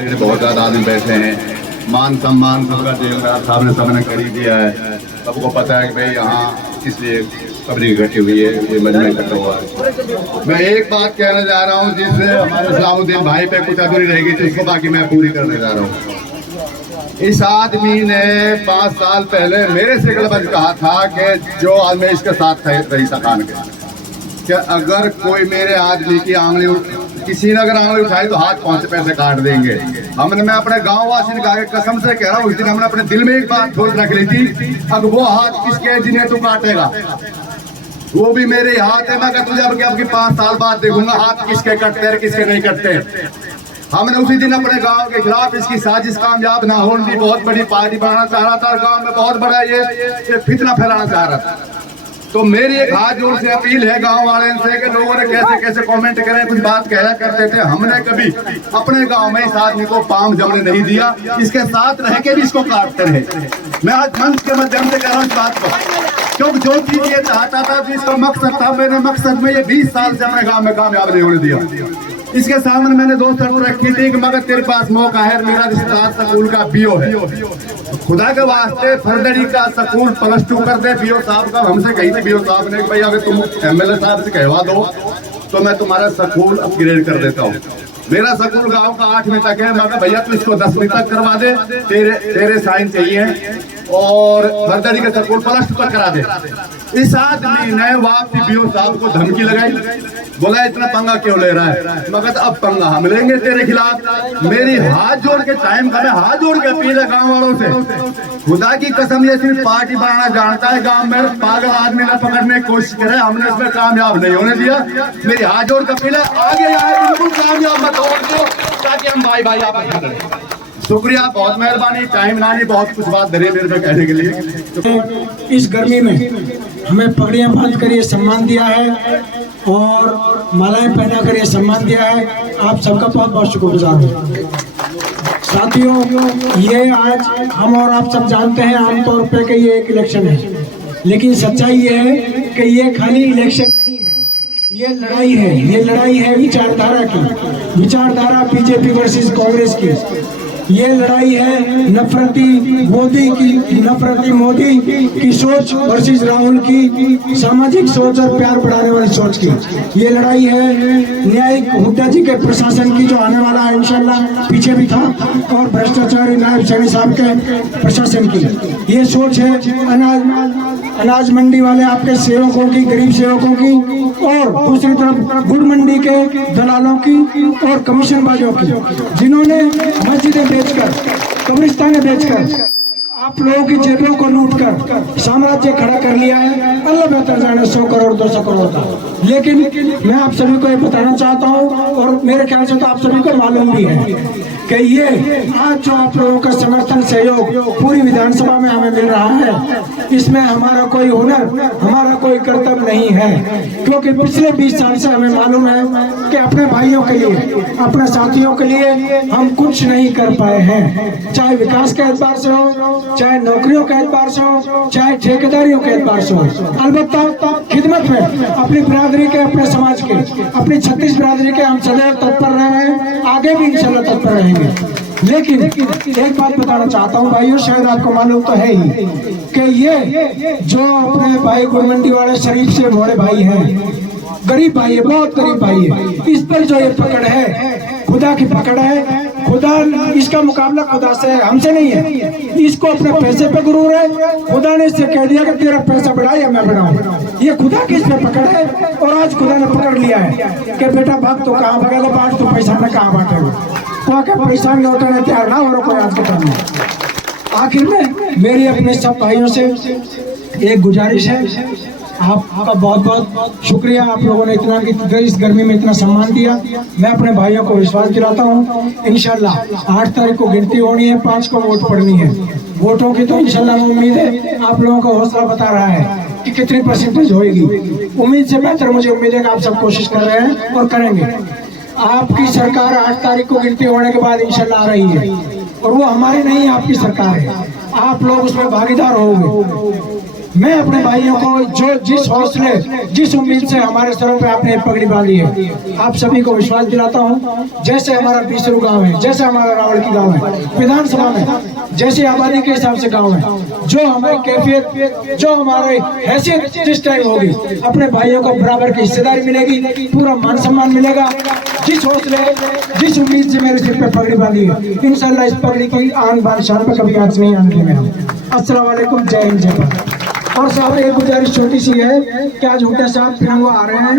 बहुत ज्यादा आदमी बैठे हैं, मान सम्मान सबका देवदार साहब ने सबने कर दिया है। सबको पता है कि भाई यहाँ इसलिए कबरी इकट्ठी हुई है, ये मजमा इकट्ठा हुआ है। मैं एक बात कहना जा रहा हूँ जिससे हमारे सलामुद्दीन भाई पे कुछ अधूरी रहेगी, जिसको बाकी मैं पूरी करने जा रहा हूँ। इस आदमी ने 5 साल पहले मेरे से गलबज कहा था कि जो आदमी इसके साथ थे रईसा खान के, कि अगर कोई मेरे आदमी की आंगली किसी ने अगर आंगली उठाई तो हाथ 5 पैसे काट देंगे। मैं अपने गांव वासी ने कहा कसम से कह रहा हूँ, उस दिन हमने अपने दिल में एक बात सोच रख ली थी, अब वो हाथ किसके जिन्हें तू काटेगा वो भी मेरे हाथ है। मैं तुझे अब 5 साल बाद देखूंगा हाथ किसके कटते हैं किसके नहीं कटते। हमने उसी दिन अपने गांव के खिलाफ इसकी साजिश कामयाब ना होने, बहुत बड़ी पार्टी बनाना चाह रहा था, गांव में बहुत बड़ा ये फितना फैलाना चाह रहा था। तो मेरी एक हाथ जोड़ से अपील है गांव वाले से कि लोगों ने कैसे कैसे कमेंट करें, कुछ बात कहया करते थे। हमने कभी अपने गांव में इस आदमी को पाम जमने नहीं दिया, इसके साथ रह के भी इसको काटते रहे। मैं आज मंच के माध्यम से कह रहा हूँ इस बात को, क्योंकि जो चीज ये चाहता था जिसका मकसद था, मैंने मकसद में ये 20 साल से अपने गाँव में कामयाब नहीं होने दिया। इसके सामने मैंने 2 शर्त रखी थी कि मगर तेरे पास मौका है, मेरा रिश्तेदार स्कूल का बीओ है, खुदा के वास्ते फरवरी का स्कूल +2 कर दे। बीओ साहब का हमसे कही थी, बीओ साहब ने भाई अगर तुम MLA साहब से कहवा दो तो मैं तुम्हारा स्कूल अपग्रेड कर देता हूँ। मेरा स्कूल गांव का 8वीं तक है, मगर भैया तू इसको 10वीं तक करवा दे, तेरे साइन चाहिए, और फरवरी का स्कूल +2 तक करा दे। इस आदमी ने वापसी बीओ साहब को धमकी लगाई, बोला इतना पंगा क्यों ले रहा है, मगर अब पंगा हम लेंगे तेरे खिलाफ। मेरी हाथ जोड़ के टाइम का मैं हाथ जोड़ के अपील है गाँव वालों से, खुदा की कसम ये सिर्फ पार्टी बनाना जानता है, गांव में पागल आदमी ने पकड़ने की कोशिश करे, हमने इसमें कामयाब नहीं होने दिया। मेरी हाथ जोड़ के अपील है आगे आए बिल्कुल कामयाब मत हो, ताकि हम भाई भाई आप शुक्रिया, बहुत मेहरबानी। टाइम ना नहीं, बहुत कुछ बात धरे मेरे में कहने के लिए। इस गर्मी में हमें पगड़ियां बांध कर ये सम्मान दिया है और मालाएं पहना कर ये सम्मान दिया है, आप सबका बहुत बहुत शुक्रगुजार हूँ। साथियों, ये आज हम और आप सब जानते हैं आमतौर पे कि ये एक इलेक्शन है, लेकिन सच्चाई ये है कि ये खाली इलेक्शन नहीं है, ये लड़ाई है। ये लड़ाई है विचारधारा की, विचारधारा बीजेपी वर्सेस कांग्रेस की। ये लड़ाई है नफरती मोदी की सोच वर्सेस राहुल की सामाजिक सोच और प्यार बढ़ाने वाली सोच की। ये लड़ाई है न्यायिक हुड्डा जी के प्रशासन की, जो आने वाला है इंशाल्लाह, पीछे भी था, और भ्रष्टाचारी नायब सैनी साहब के प्रशासन की। ये सोच है अनाज मंडी वाले आपके सेवकों की, गरीब सेवकों की, और दूसरी तरफ गुड़ मंडी के दलालों की और कमीशनबाजों की, जिन्होंने मस्जिदें बेचकर, कब्रिस्तानें बेचकर, आप लोगों की जेबों को लूट कर साम्राज्य खड़ा कर लिया है। अल्लाह बेहतर जाने 100 करोड़ 200 करोड़ का। लेकिन मैं आप सभी को ये बताना चाहता हूँ, और मेरे ख्याल से तो आप सभी को मालूम भी है कि ये आज जो आप लोगों का समर्थन सहयोग पूरी विधानसभा में हमें मिल रहा है, इसमें हमारा कोई हुनर, हमारा कोई कर्तव्य नहीं है, क्योंकि पिछले 20 साल से हमें मालूम है कि अपने भाइयों के लिए, अपने साथियों के लिए हम कुछ नहीं कर पाए हैं, चाहे विकास के एतबार से हो, चाहे नौकरियों के एतबार से हो, चाहे ठेकेदारियों के एतबार से हो। अलबत्ता खिदमत में अपनी बिरादरी के, अपने समाज के, अपनी 36 बिरादरी के हम सदैव तत्पर रहे हैं, आगे भी इंशाल्लाह तत्पर रहेंगे। लेकिन एक बात बताना चाहता हूँ भाइयों, शायद आपको मालूम तो है ही कि ये जो अपने भाई गुड़मंडी वाले शरीफ से बड़े भाई हैं, गरीब भाई है, बहुत गरीब भाई है, इस पर जो ये पकड़ है खुदा की पकड़ है। खुदा, इसका मुकाबला खुदा से है, हमसे नहीं है। इसको अपने पैसे पे गुरूर है, खुदा ने इससे कह दिया कि तेरा पैसा बढ़ा या मैं बढ़ाऊं। ये खुदा की इसमें पकड़ है, और आज खुदा ने पकड़ लिया है कि बेटा भाग तो कहाँ भागेगा, बांट तो पैसा न कहाँ बांटेगा, तो क्या पैसा लौटाने तैयार ना हो रहा आज के टाइम में। आखिर में मेरी अपने सब भाइयों से एक गुजारिश है, आपका बहुत बहुत शुक्रिया, आप लोगों ने इतना इस गर्मी में इतना सम्मान दिया। मैं अपने भाइयों को विश्वास दिलाता हूँ, इंशाल्लाह 8 तारीख को गिनती होनी है, 5 को वोट पड़नी है। वोटों की तो इंशाल्लाह उम्मीद है, आप लोगों का हौसला बता रहा है कि कितनी % होगी। उम्मीद से बेहतर मुझे उम्मीद है कि आप सब कोशिश कर रहे हैं और करेंगे। आपकी सरकार 8 तारीख को गिनती होने के बाद इंशाल्लाह आ रही है, और वो हमारी नहीं, आपकी सरकार है। आप लोग उसमें भागीदार होंगे। मैं अपने भाइयों को जो जिस हौसले जिस उम्मीद से हमारे सरों पे आपने पगड़ी बांधी है, आप सभी को विश्वास दिलाता हूँ, जैसे हमारा बीसरू गांव है, जैसे हमारा रावल की गांव है, विधानसभा में जैसी आबादी के हिसाब से गांव है, जो हमारी कैफियत, जो हमारे हैसियत जिस टाइम होगी, अपने भाइयों को बराबर की हिस्सेदारी मिलेगी, पूरा मान सम्मान मिलेगा। जिस हौसले जिस उम्मीद से मेरे सिर पे पगड़ी बांधी है, इंशाल्लाह इस पगड़ी की आन बान शान पर कभी आज नहीं आने देंगे हम। अस्सलाम वालेकुम, जय हिंद, जय भारत। और साहब एक गुजारिश छोटी सी है कि आज हुड्डा साहब तिरंगा आ रहे हैं।